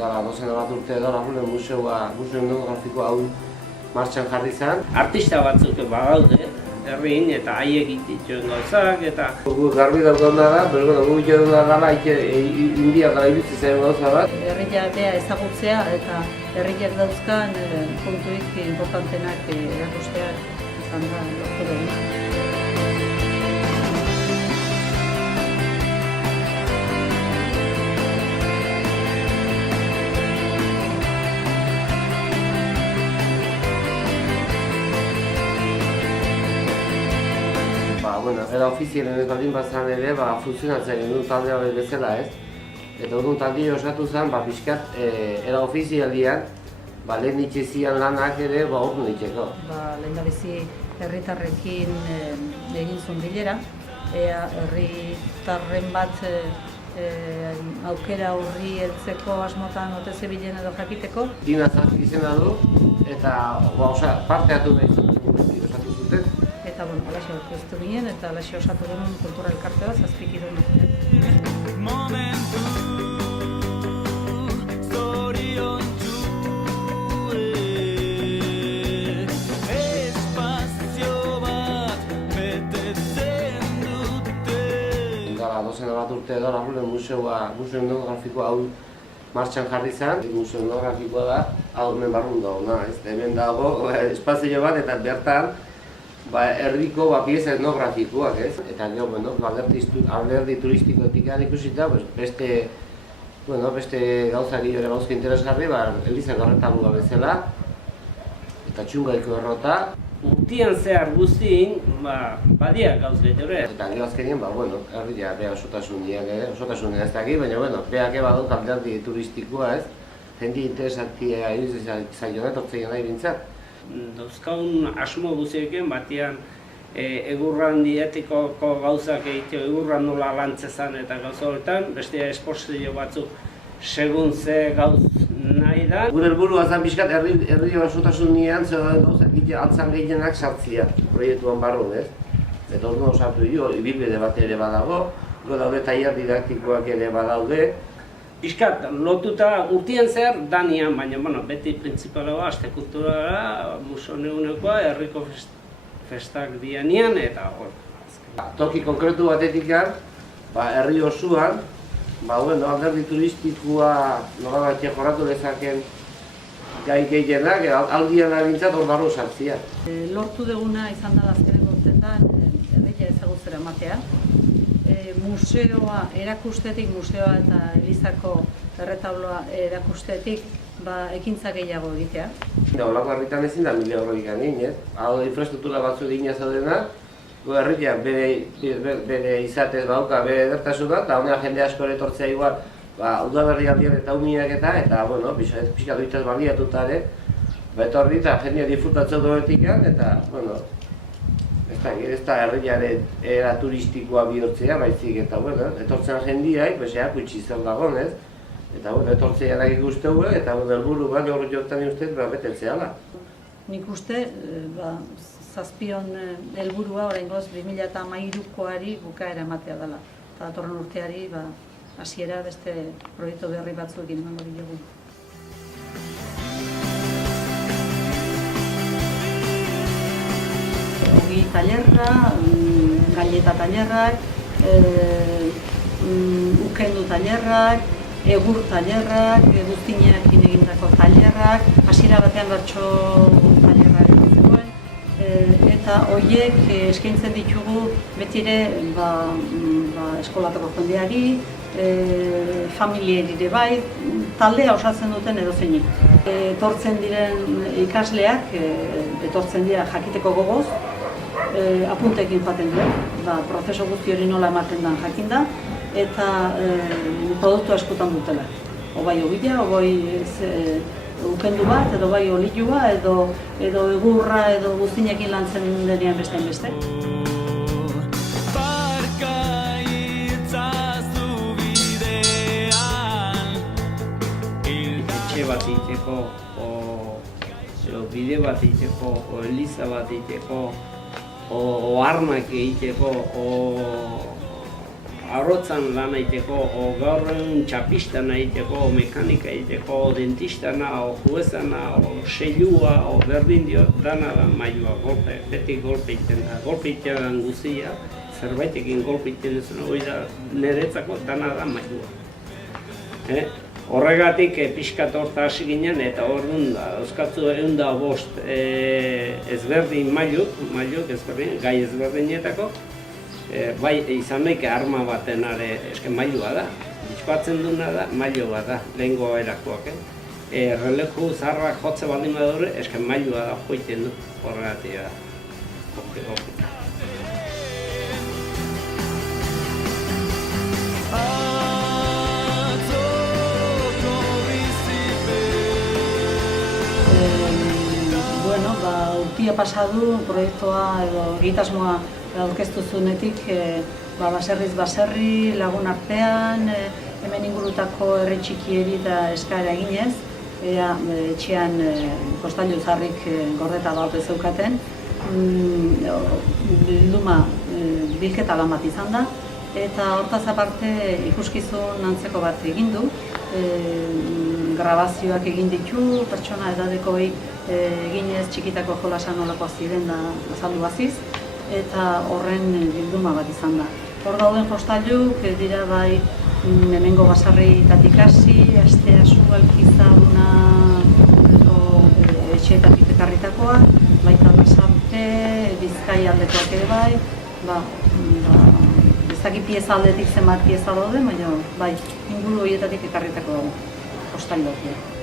Dara, dozena bat urte edo Lagunen museo etnografiko hau martxan jarri zen. Artista batzuk badaude, herrin eta haiek dituen gauzak eta... Garbi daukona da, pero gu itxeron da dala India dara iritsi zen gauza bat. Herrialdea ezagutzea eta herriak dauzkan puntuik importantenak erakusteak izan da lortu dugu. Era ofizialen ez baldin bazan ere, funtzionatzen genuen taldea bezala ez. Eta orduan taldea osatu zen, pixkat, era ofizialian, lehen itxezian lanak ere, orduan itxeko. Lehendabizi herritarrekin egin zuen bilera, herritarren bat aukera horri heltzeko asmotan ote zebilen edo jakiteko. Dina zazpi izena du, eta parte hartu nahi osatu zuten. Eta alaxe aurkeztu ginen eta alaxe osatu genuen kultura elkarte bat zazpikidun. Dara, dozena bat urte edo Lagunen museo etnografiko hau martxan jarri zen. Museo etnografikoa da, hau hemen barrun dago, hemen dago espazio bat eta bertan herriko pieza etnografikoak, ez? Eta gero, alderdi turistikoetik ikusita, beste gauzari ere gauzki interesgarri, Eliza Garretabua bezala, eta Txungaiko errota. Urtean zehar guztien, badia gauz gehiore. Eta gero azkenien, herria beha osotasunean ez daki, baina beak badut alderdi turistikoa, ez? Jendi interesatia iritzen zaionet, ortzeien nahi bintzat. Dauzkaun asmo guziekin batean egurran dietikoko gauzak egiteko, egurran nola lantzezan eta gauza horretan, bestea esportzio batzuk segun ze gauz nahi da. Gure helburua zen pixkat herri osotasunean altzan gehienak sartzia proiektuan barrun, ez? Eta orduan osatu dio, ibilbide bat ere badago, daude tailer didaktikoak ere badaude. Piskat, lotuta urtean zehar danian, baina beti printzipalagoa, aste kulturala, museo neunekoa, herriko festak dianian eta hor. Toki konkretu batetik herri osuan, alderdi turistikoa nolabait jorratu dezaken gai gehienak, aldian abintzat hor barru sartzia. Lortu duguna izan da azkenen urtetan herria ezagutzera ematea. Museoa erakustetik, museoa eta Elizako erretabloa erakustetik ekintza gehiago egitea. Olako herritan ezin da 1.000 euro egin, ez? Hau infrastruktura batzu egina zaudena, herriak bere izatez bauka, bere edertasuna, eta honea jende asko etortzea igual, udaberrialdian eta umiak eta, pixka duitaz baliatuta ere, etorri eta jendea disfrutatzen duetik, eta, ez da herriaren era turistikoa bihurtzea, baizik eta, etortzen jendiak, beseak utzi zer dagoen, ez? Eta, etortzeanak ikustegu, eta helburu bat gaur jotan ustez betetzea da. Nik uste, zazpion helburua oraingoz 2013koari bukaera ematea dela. Eta datorren urteari, hasiera beste proiektu berri batzuekin emango ditugu. Ogi tailerra, galleta tailerrak, ukendu tailerrak, egur tailerrak, guztinekin egindako tailerrak, hasiera batean bertso tailerrak zegoen, eta horiek eskaintzen ditugu betire eskolatako jendeari, familiari ere bai, taldea osatzen duten edozeinik. Etortzen diren ikasleak, etortzen dira jakiteko gogoz, apuntekin joaten dira, prozeso guzti hori nola ematen den jakinda, eta produktu eskutan dutela. Obai ogila, obai ukendu bat, edo bai olilua, edo egurra, edo guztinekin lantzen denean bestein beste. Etxe bat egiteko, bide bat egiteko, eliza bat egiteko, armak egiteko, arrotzan lan egiteko, o gaur egun txapistan egiteko, o mekanika egiteko, o dentistana, o juezana, o seilua, o berdin dio, dana da mailua, golpe, beti golpe egiten da. Golpe egitean guztia, zerbaitekin golpe egiten duzuna, hori da niretzako dana da mailua. Horregatik pixkat horta hasi ginen eta orduan euskatzu 105 ezberdin mailuk ezberdin, gai ezberdinetako, bai izan daik arma baten eske mailua da, bizpatzen duna da, mailua da, lehengo erakoak. Releju zaharrak jotze baldin badure, eske mailua da joiten du, horregatik da. Bueno, urtia pasadu proiektua edo egitasmoa aurkeztu zuenetik baserriz baserri, lagun artean, hemen ingurutako herri txikieri eta eskaera eginez, etxean kostailu zarrik gordeta baute zeukaten, bilduma bilketa lan bat izan da, eta hortaz aparte ikuskizun antzeko bat egin du, grabazioak egin ditu, pertsona edadekoei eginez txikitako jolasan nolakoak ziren da azaldu baziz, eta horren bilduma bat izan da. Hor dauden jostailuk dira bai hemengo basarrietatik hasi, Asteasu, Alkizabuna etxeetatik ekarritakoa, baita Lasarte, Bizkaia aldekoak ere bai, ez dakit pieza aldetik zenbat pieza daude, baina bai, inguru horietatik ekarritako jostailuak dira.